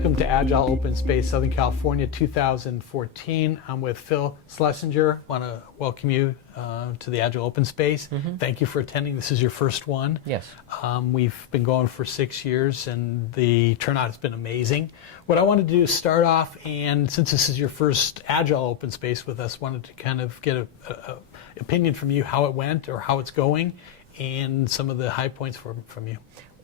Welcome to Agile Open Southern California 2014. I'm with Phil Schlesinger. I want to welcome you to the Agile Open Space. Thank you for attending. This is your first one. Yes. We've been going for 6 years and the turnout has been amazing. What I wanted to do is start off, and since this is your first Agile Open Space with us, wanted to kind of get an opinion from you how it went or how it's going and some of the high points from you.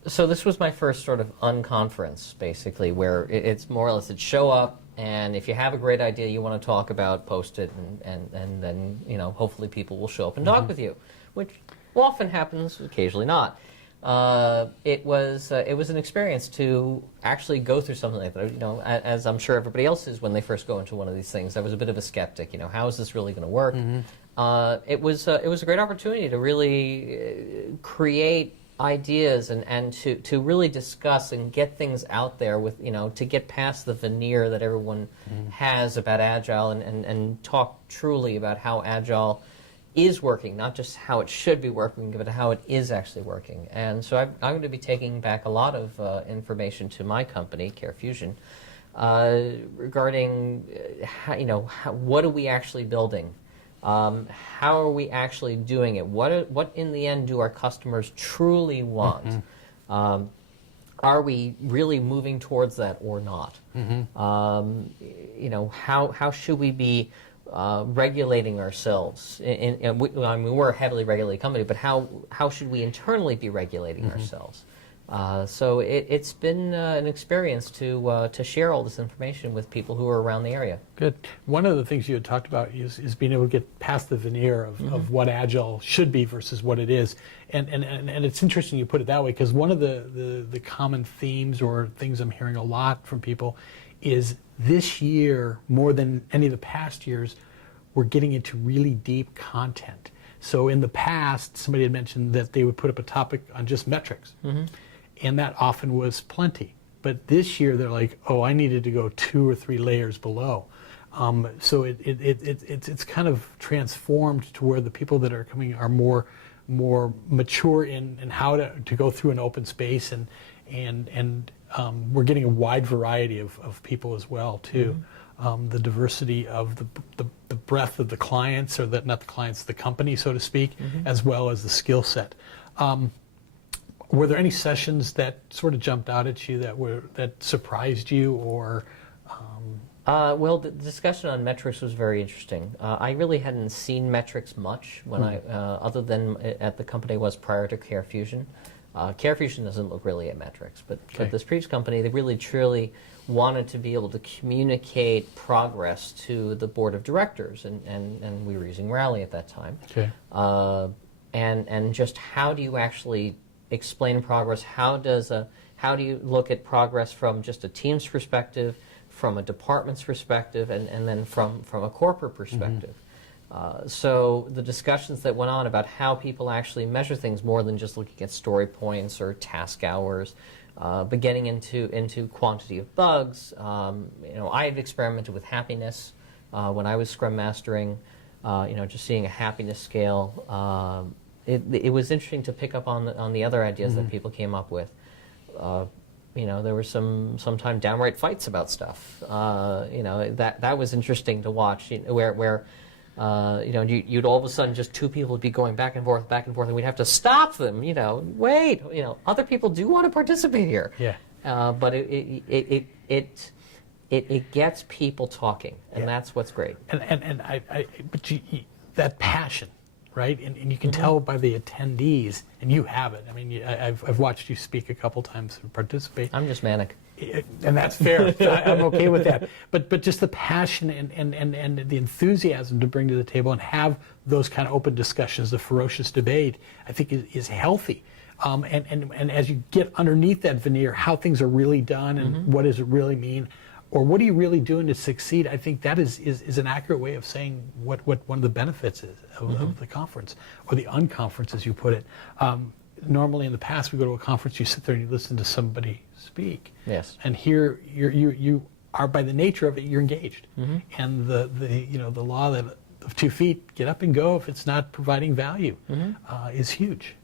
So this was my first sort of unconference, basically, where it's more or less it's show up, and if you have a great idea you want to talk about, post it, and then hopefully people will show up and talk with you, which often happens, occasionally not. It was an experience to actually go through something like that. As I'm sure everybody else is when they first go into one of these things. I was a bit of a skeptic. How is this really going to work? It was a great opportunity to really create ideas and to really discuss and get things out there with to get past the veneer that everyone has about Agile and talk truly about how Agile is working, not just how it should be working, but how it is actually working. And so I'm going to be taking back a lot of information to my company, CareFusion, regarding what are we actually building. How are we actually doing it? What in the end do our customers truly want? Are we really moving towards that or not? How should we be regulating ourselves? We're a heavily regulated company, but how should we internally be regulating ourselves? So it's been an experience to share all this information with people who are around the area. Good. One of the things you had talked about is being able to get past the veneer of what Agile should be versus what it is. And it's interesting you put it that way, because one of the common themes or things I'm hearing a lot from people is this year, more than any of the past years, we're getting into really deep content. So in the past, somebody had mentioned that they would put up a topic on just metrics. And that often was plenty. But this year they're like, oh, I needed to go 2 or 3 layers below. So it's kind of transformed to where the people that are coming are more mature in how to go through an open space, and we're getting a wide variety of people as well too. The diversity of the breadth of the clients, or not the clients, the company, so to speak, as well as the skill set. Were there any sessions that sort of jumped out at you that surprised you, or? Well, the discussion on metrics was very interesting. I really hadn't seen metrics much when other than at the company I was prior to CareFusion. CareFusion doesn't look really at metrics, but at this previous company, they really truly wanted to be able to communicate progress to the board of directors, and we were using Rally at that time. And just how do you actually explain progress? How do you look at progress from just a team's perspective, from a department's perspective, and then from a corporate perspective? So the discussions that went on about how people actually measure things more than just looking at story points or task hours, but getting into quantity of bugs. I had experimented with happiness when I was Scrum Mastering. Just seeing a happiness scale. It was interesting to pick up on the other ideas that people came up with. There were sometimes downright fights about stuff. That was interesting to watch. Where you'd all of a sudden just 2 people would be going back and forth, and we'd have to stop them. Wait. Other people do want to participate here. But it gets people talking, and that's what's great. But that passion. Right, and you can tell by the attendees, and you have it. I mean, I've watched you speak a couple times and participate. I'm just manic, and that's fair. I'm okay with that. But just the passion and the enthusiasm to bring to the table and have those kind of open discussions, the ferocious debate, I think is healthy. And as you get underneath that veneer, how things are really done and what does it really mean, or what are you really doing to succeed? I think that is an accurate way of saying what one of the benefits is of the conference, or the unconference, as you put it. Normally in the past, we go to a conference, you sit there and you listen to somebody speak. Yes. And here you are, by the nature of it, you're engaged. And the law of 2 feet, get up and go if it's not providing value, is huge.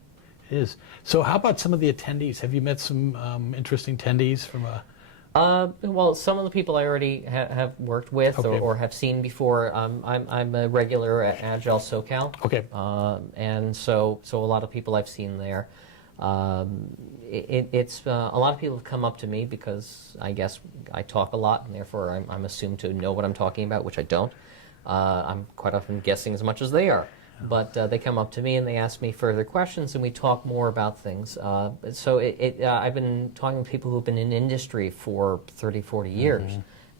It is. So how about some of the attendees? Have you met some interesting attendees from a Well, some of the people I already have worked with Okay. or have seen before. I'm a regular at Agile SoCal. Okay. And so a lot of people I've seen there. It's a lot of people have come up to me because I guess I talk a lot, and therefore I'm assumed to know what I'm talking about, which I don't. I'm quite often guessing as much as they are. But they come up to me and they ask me further questions, and we talk more about things. So I've been talking to people who've been in industry for 30, 40 years,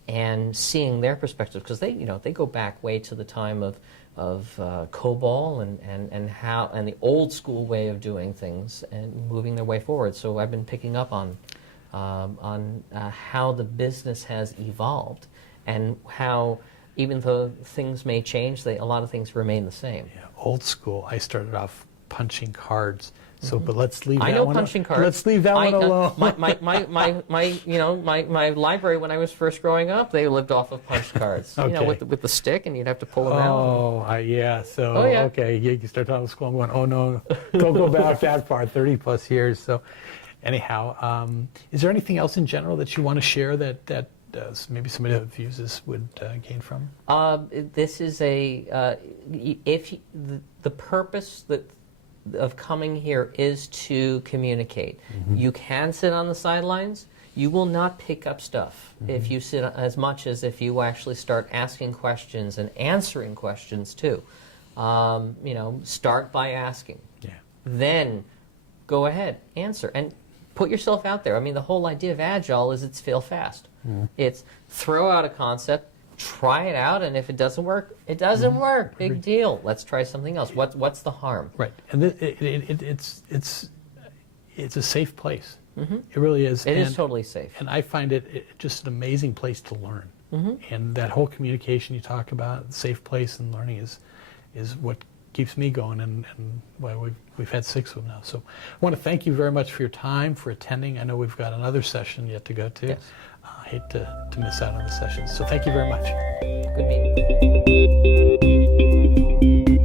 and seeing their perspective, because they go back way to the time of COBOL and the old school way of doing things and moving their way forward. So I've been picking up on how the business has evolved and how, even though things may change, a lot of things remain the same. Yeah, old school. I started off punching cards. So, but let's leave. I that know one punching cards. Let's leave that one alone. My library when I was first growing up, they lived off of punch cards. Okay. With the stick, and you'd have to pull them out. Oh, yeah. So, Oh, yeah. okay, you start talking school. I'm going, oh no, don't go back that far. 30 plus years. So, anyhow, is there anything else in general that you want to share that maybe somebody that views this would gain from? This is the purpose of coming here is to communicate. You can sit on the sidelines. You will not pick up stuff if you sit as much as if you actually start asking questions and answering questions too. Start by asking. Yeah. Then go ahead, answer, and put yourself out there. I mean, the whole idea of Agile is it's fail fast. It's throw out a concept, try it out, and if it doesn't work, it doesn't work. Big deal. Let's try something else. What's the harm? Right, and it's a safe place. It really is. It is totally safe. And I find it just an amazing place to learn. And that whole communication you talk about, safe place and learning is what keeps me going, and well, we've had 6 of them now. So I want to thank you very much for your time, for attending. I know we've got another session yet to go to. Yes. I hate to miss out on the sessions. So thank you very much. Good meeting.